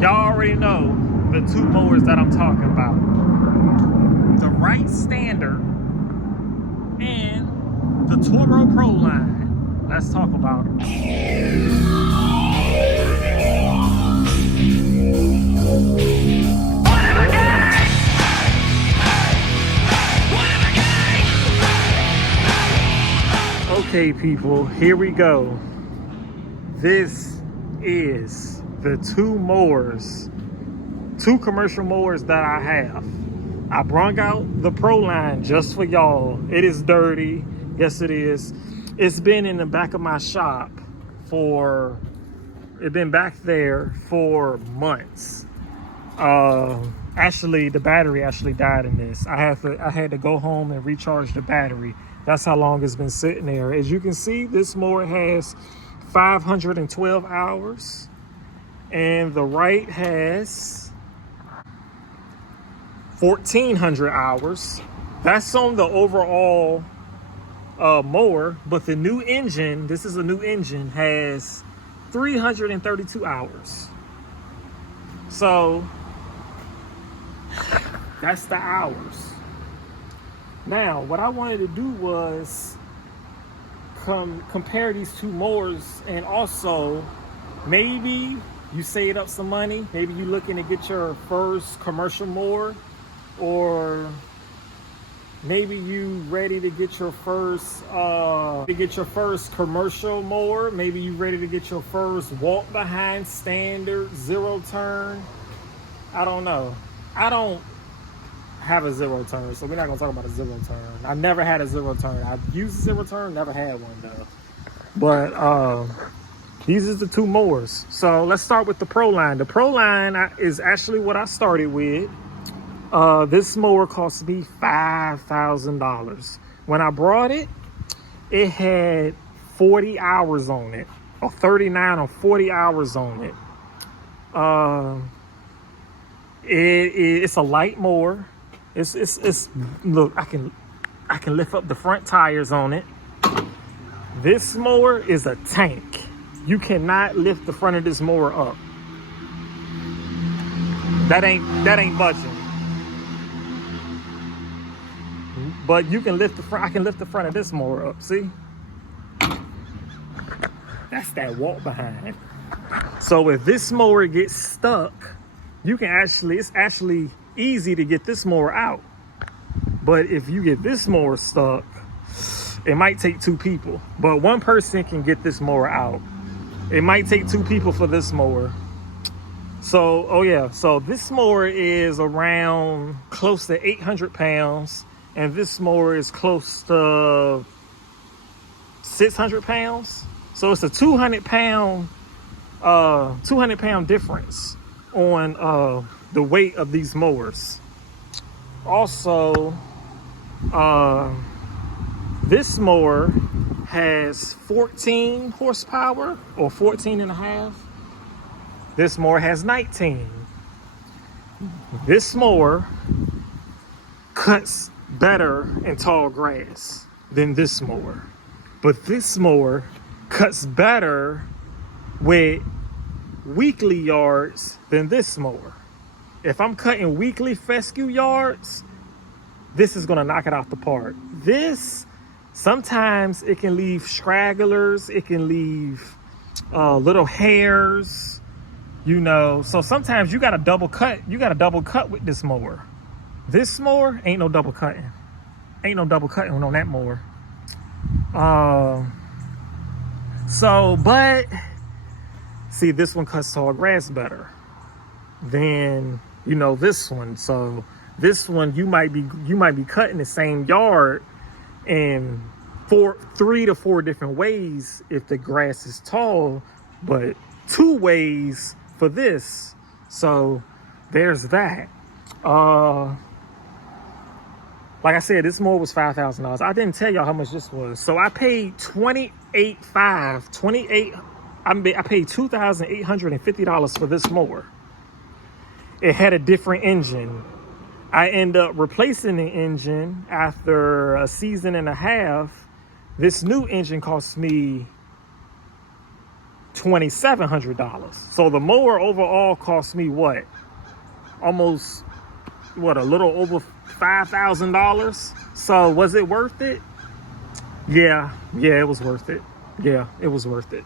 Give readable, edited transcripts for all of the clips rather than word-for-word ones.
Y'all already know the two mowers that I'm talking about. The Wright Stander and the Toro Proline. Let's talk about it. Okay, people, here we go. This is the two commercial mowers that I have. I brought out the Proline just for y'all. It is dirty. Yes, it is. It's been in the back of my shop it's been back there for months. Actually, the battery actually died in this. I had to go home and recharge the battery. That's how long it's been sitting there. As you can see, this mower has 512 hours, and the Wright has 1,400 hours. That's on the overall mower, but the new engine, this is a new engine, has 332 hours. So that's the hours. Now, what I wanted to do was compare these two mowers, and also maybe you saved up some money. Maybe you're looking to get your first commercial mower, or maybe you ready to get your first commercial mower. Maybe you ready to get your first walk behind standard zero turn. I don't know. I don't have a zero turn, so we're not gonna talk about a zero turn. I never had a zero turn. I've used a zero turn, never had one though. But these are the two mowers. So let's start with the Proline. The Proline is actually what I started with. This mower cost me $5,000. When I brought it, it had 40 hours on it, or 39 or 40 hours on it. It's a light mower. It's look, I can lift up the front tires on it. This mower is a tank. You cannot lift the front of this mower up. That ain't budging. But you can lift the front. I can lift the front of this mower up. See? That's that walk behind. So if this mower gets stuck, it's actually easy to get this mower out. But if you get this mower stuck, it might take two people. But one person can get this mower out. It might take two people for this mower. So, so this mower is around close to 800 pounds. And this mower is close to 600 pounds. So it's a 200 pound difference on the weight of these mowers. Also, this mower has 14 horsepower, or 14 and a half. This mower has 19. This mower cuts better in tall grass than this mower, but this mower cuts better with weekly yards than this mower. If I'm cutting weekly fescue yards, this is gonna knock it out the park. This, sometimes it can leave stragglers, it can leave little hairs, you know. So sometimes you gotta double cut with this mower. This mower ain't no double cutting. Ain't no double cutting on that mower. But see, this one cuts tall grass better than, you know, this one. So this one, you might be cutting the same yard in 3 to 4 different ways if the grass is tall, but 2 ways for this. So there's that. Like I said, this mower was $5,000. I didn't tell y'all how much this was. So I paid I paid $2,850 for this mower. It had a different engine. I end up replacing the engine after a season and a half. This new engine cost me $2,700. So the mower overall cost me what? Almost, what, a little over $5,000. So was it worth it? Yeah, it was worth it. Yeah, it was worth it.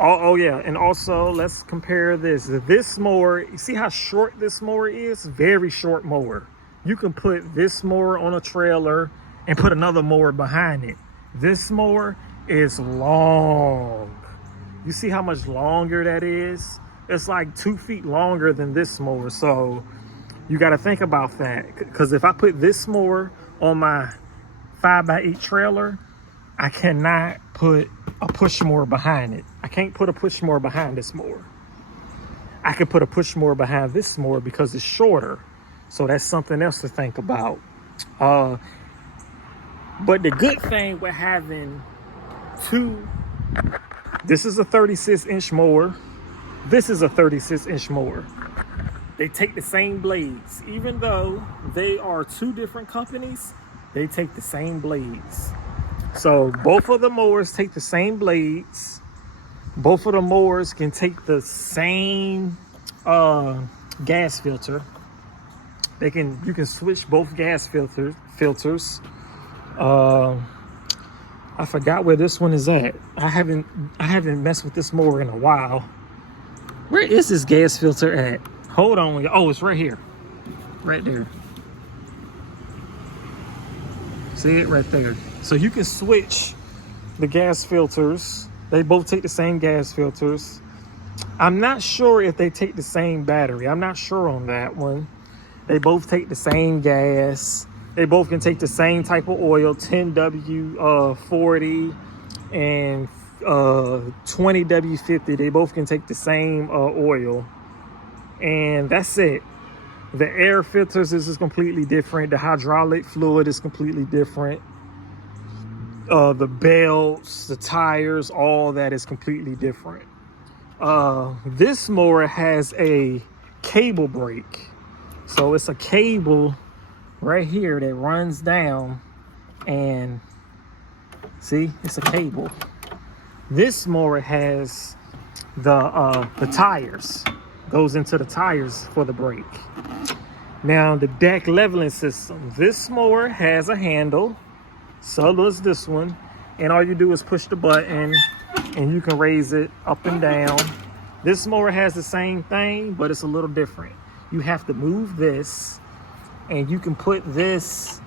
Oh yeah, and also let's compare this. This mower, you see how short this mower is? Very short mower. You can put this mower on a trailer and put another mower behind it. This mower is long. You see how much longer that is? It's like 2 feet longer than this mower. So you got to think about that, because if I put this mower on my 5x8 trailer, I cannot put a push mower behind it. I can't put a push mower behind this mower. I can put a push mower behind this mower because it's shorter. So that's something else to think about. But the good thing with having two, this is a 36-inch mower. This is a 36-inch mower. They take the same blades. Even though they are two different companies, they take the same blades. So both of the mowers take the same blades. Both of the mowers can take the same gas filter. You can switch both gas filters. I forgot where this one is at. I haven't messed with this mower in a while. Where is this gas filter at? Hold on. Oh, it's right here. Right there. See it right there. So you can switch the gas filters. They both take the same gas filters. I'm not sure if they take the same battery. I'm not sure on that one. They both take the same gas. They both can take the same type of oil, 10W40 and 20W50. They both can take the same oil. And that's it. The air filters is completely different. The hydraulic fluid is completely different. The belts, the tires, all that is completely different. This mower has a cable brake. So it's a cable right here that runs down, and see, it's a cable. This mower has the tires, goes into the tires for the brake. Now the deck leveling system. This mower has a handle, so does this one, and all you do is push the button and you can raise it up and down. This mower has the same thing, but it's a little different. You have to move this, and you can put this,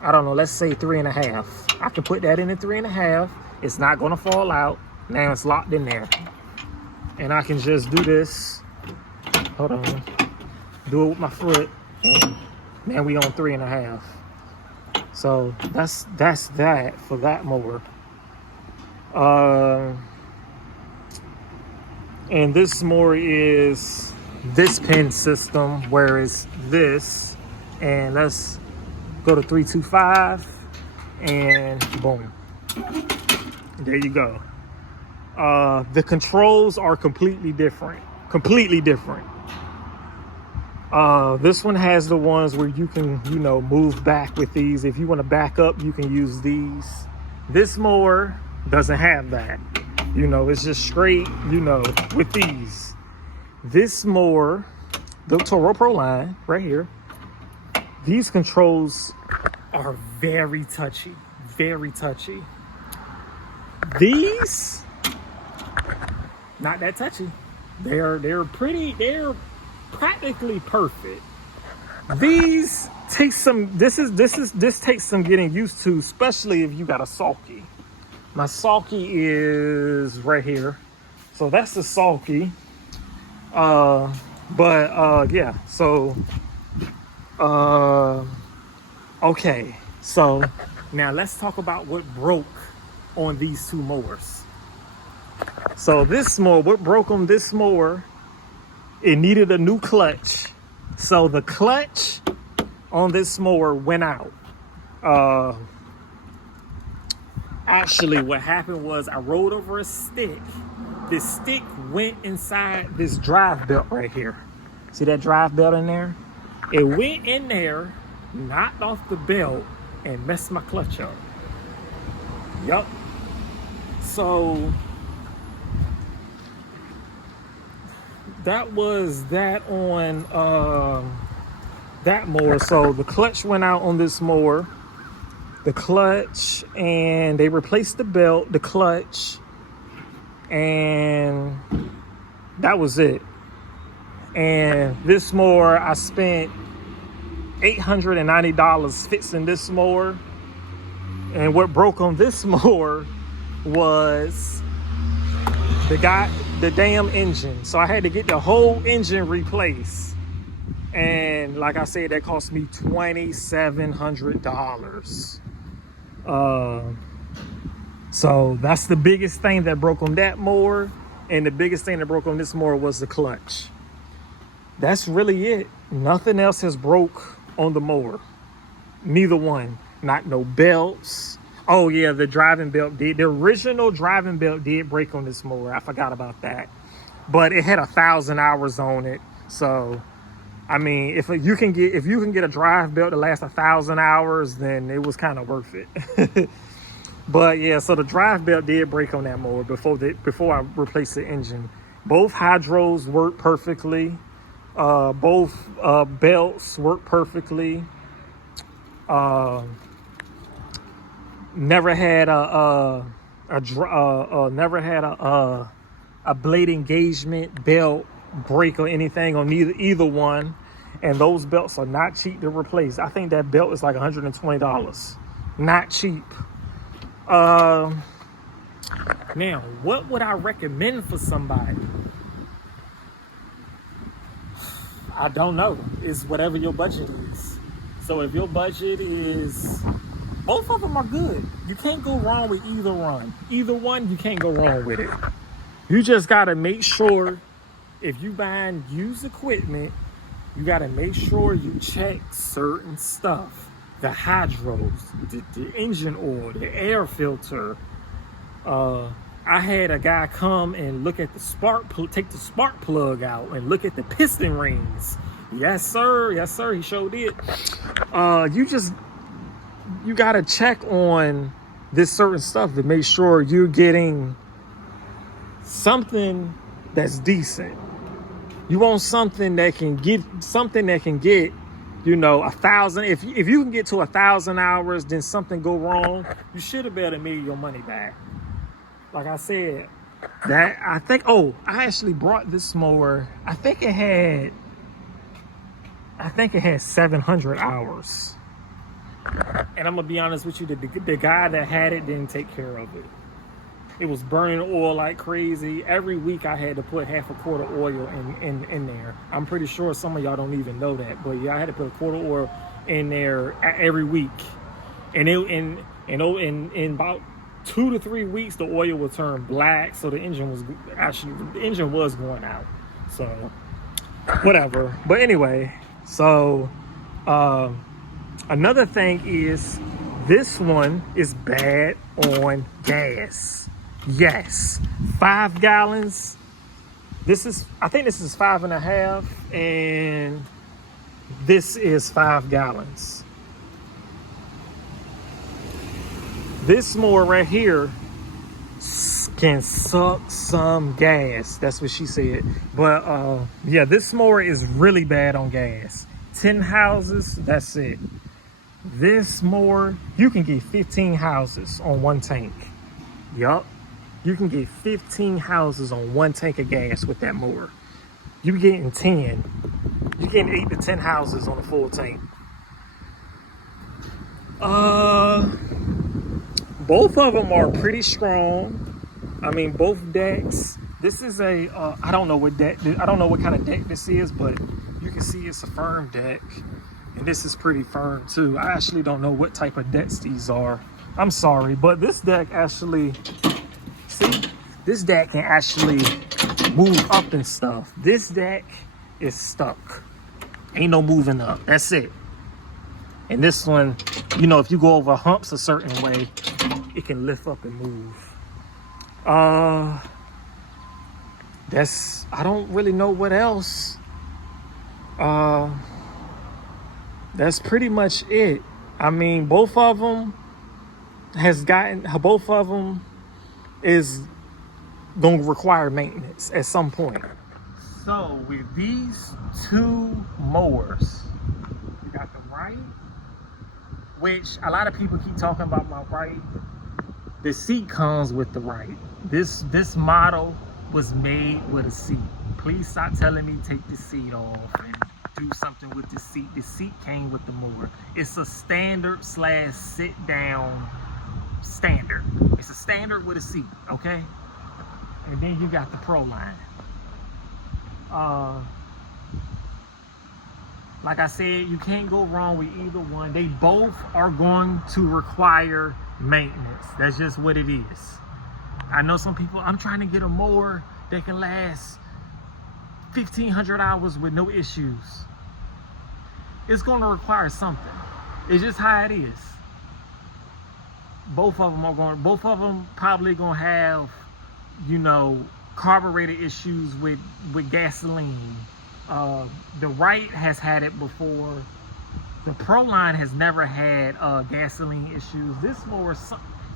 I don't know, let's say 3.5. I can put that in at 3.5. It's not gonna fall out. Now it's locked in there. And I can just do this. Hold on. Do it with my foot. And now we on 3.5. So that's that for that mower. And this mower is this pin system, whereas this, and let's go to 325, and boom, there you go. The controls are completely different. This one has the ones where you can, move back with these. If you want to back up, you can use these. This mower doesn't have that. It's just straight, with these. This mower, the Toro Proline right here, these controls are very touchy. These, not that touchy. They're practically perfect. These take some, this takes some getting used to, especially if you got a sulky. My sulky is right here. So that's the sulky. Yeah, so okay, so now let's talk about what broke on these two mowers. So this mower, what broke on this mower, it needed a new clutch. So the clutch on this mower went out. Actually, what happened was I rode over a stick. This stick went inside this drive belt right here. See that drive belt in there? It went in there, knocked off the belt, and messed my clutch up. Yup. So that was that on that mower. So the clutch went out on this mower. The clutch, and they replaced the belt, the clutch, and that was it. And this mower, I spent $890 fixing this mower. And what broke on this mower was the damn engine. So I had to get the whole engine replaced. And like I said, that cost me $2,700. So that's the biggest thing that broke on that mower. And the biggest thing that broke on this mower was the clutch. That's really it. Nothing else has broke on the mower. Neither one. Not no belts. Oh yeah, the driving belt did. The original driving belt did break on this mower. I forgot about that. But it had 1,000 hours on it. So I mean, if you can get a drive belt that lasts 1,000 hours, then it was kind of worth it. But yeah, so the drive belt did break on that mower before I replaced the engine. Both hydros work perfectly. Both belts work perfectly. Never had a blade engagement belt break or anything on either one. And those belts are not cheap to replace. I think that belt is like $120. Not cheap. Now, what would I recommend for somebody? I don't know. It's whatever your budget is. So if your budget is, both of them are good. You can't go wrong with either one. Either one, you can't go wrong with it. You just gotta make sure, if you buying used equipment, you gotta make sure you check certain stuff. The hydros, the engine oil, the air filter. I had a guy come and look at the take the spark plug out and look at the piston rings. Yes, sir. Yes, sir. He sure did. You gotta check on this certain stuff to make sure you're getting something that's decent. You want something that can get, you know, 1,000. If you can get to 1,000 hours, then something go wrong, you should have better made your money back. Like I said, I actually brought this mower. I think it had 700 hours. And I'm gonna be honest with you, the guy that had it didn't take care of it. It was burning oil like crazy. Every week I had to put half a quart of oil in there. I'm pretty sure some of y'all don't even know that, but yeah, I had to put a quart of oil in there every week. And in about 2 to 3 weeks, the oil would turn black. So the engine was going out. So whatever. But anyway, so another thing is, this one is bad on gas. Yes, 5 gallons. I think this is 5.5, and this is 5 gallons. This mower right here can suck some gas. That's what she said. But yeah, this mower is really bad on gas. 10 houses, that's it. This mower, you can get 15 houses on one tank. Yup. You can get 15 houses on one tank of gas with that mower. You're getting 10. You're getting 8 to 10 houses on a full tank. Both of them are pretty strong. I mean, both decks. This is I don't know what kind of deck this is, but you can see it's a firm deck. And this is pretty firm too. I actually don't know what type of decks these are. I'm sorry, but this deck actually, this deck can actually move up and stuff. This deck is stuck. Ain't no moving up. That's it. And this one, you know, if you go over humps a certain way, it can lift up and move. I don't really know what else. That's pretty much it. I mean, both of them is going to require maintenance at some point. So with these two mowers, we got the Wright, which a lot of people keep talking about my Wright. The seat comes with the Wright. This model was made with a seat. Please stop telling me take the seat off and do something with the seat. The seat came with the mower. It's a standard / sit down standard. It's a standard with a seat, okay? And then you got the Proline. Like I said, you can't go wrong with either one. They both are going to require maintenance. That's just what it is. I know some people, I'm trying to get a mower that can last 1,500 hours with no issues. It's going to require something. It's just how it is. Both of them probably going to have, you know, carburetor issues with gasoline. The Wright has had it before. The Proline has never had gasoline issues. This mower,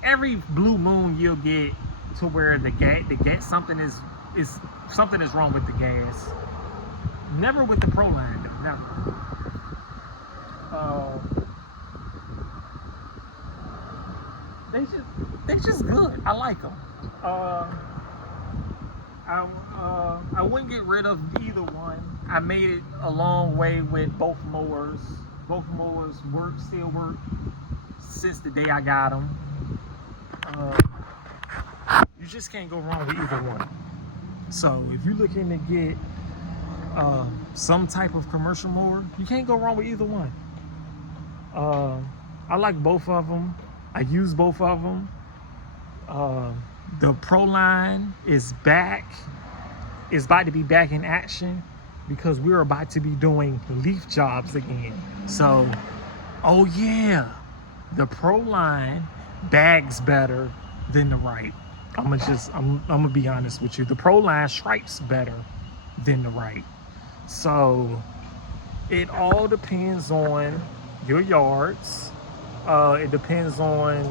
every blue moon you'll get to where the gas something is wrong with the gas. Never with the Proline, never. They just good. I like them. I wouldn't get rid of either one. I made it a long way with both mowers. Both mowers still work since the day I got them. You just can't go wrong with either one. So if you're looking to get some type of commercial mower, you can't go wrong with either one. I like both of them. I use both of them. The Proline is back. It's about to be back in action because we're about to be doing leaf jobs again. So, oh yeah, the Proline bags better than the Wright. I'm gonna be honest with you. The Proline stripes better than the Wright. So it all depends on your yards. It depends on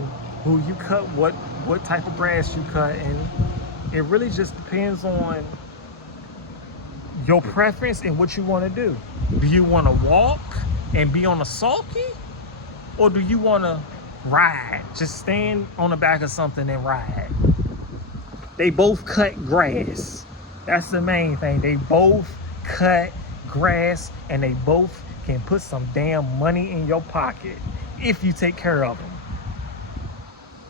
who you cut, what type of grass you cut, and it really just depends on your preference and what you want to do. Do you want to walk and be on a sulky, or do you want to ride? Just stand on the back of something and ride. They both cut grass. That's the main thing. They both cut grass, and they both can put some damn money in your pocket if you take care of them.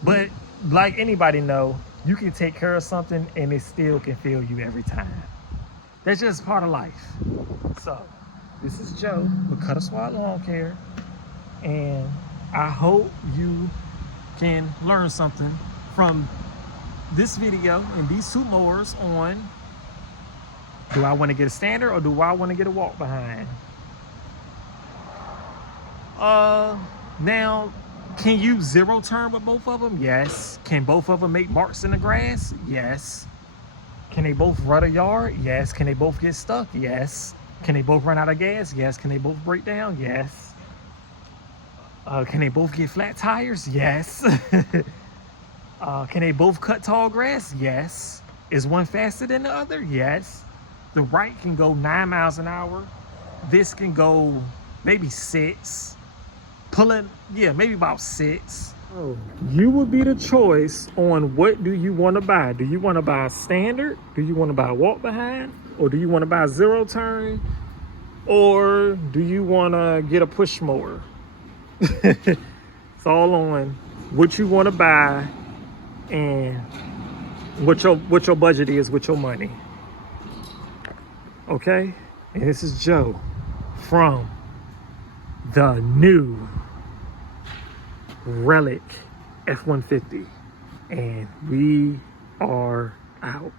But like anybody know, you can take care of something and it still can fail you every time. That's just part of life. So this is Joe with Cuttasquadent Lawn Care, and I hope you can learn something from this video and these two mowers on, do I want to get a standard or do I want to get a walk behind? Now, can you zero turn with both of them? Yes. Can both of them make marks in the grass? Yes. Can they both rut a yard? Yes. Can they both get stuck? Yes. Can they both run out of gas? Yes. Can they both break down? Yes. Can they both get flat tires? Yes. Can they both cut tall grass? Yes. Is one faster than the other? Yes. The Wright can go 9 miles an hour. This can go maybe 6. Pulling, yeah, maybe about 6. Oh, you would be the choice on what do you want to buy. Do you want to buy a standard? Do you want to buy a walk behind? Or do you want to buy a zero turn? Or do you want to get a push mower? It's all on what you want to buy and what your budget is with your money. Okay? And this is Joe from the new Relic F-150, and we are out.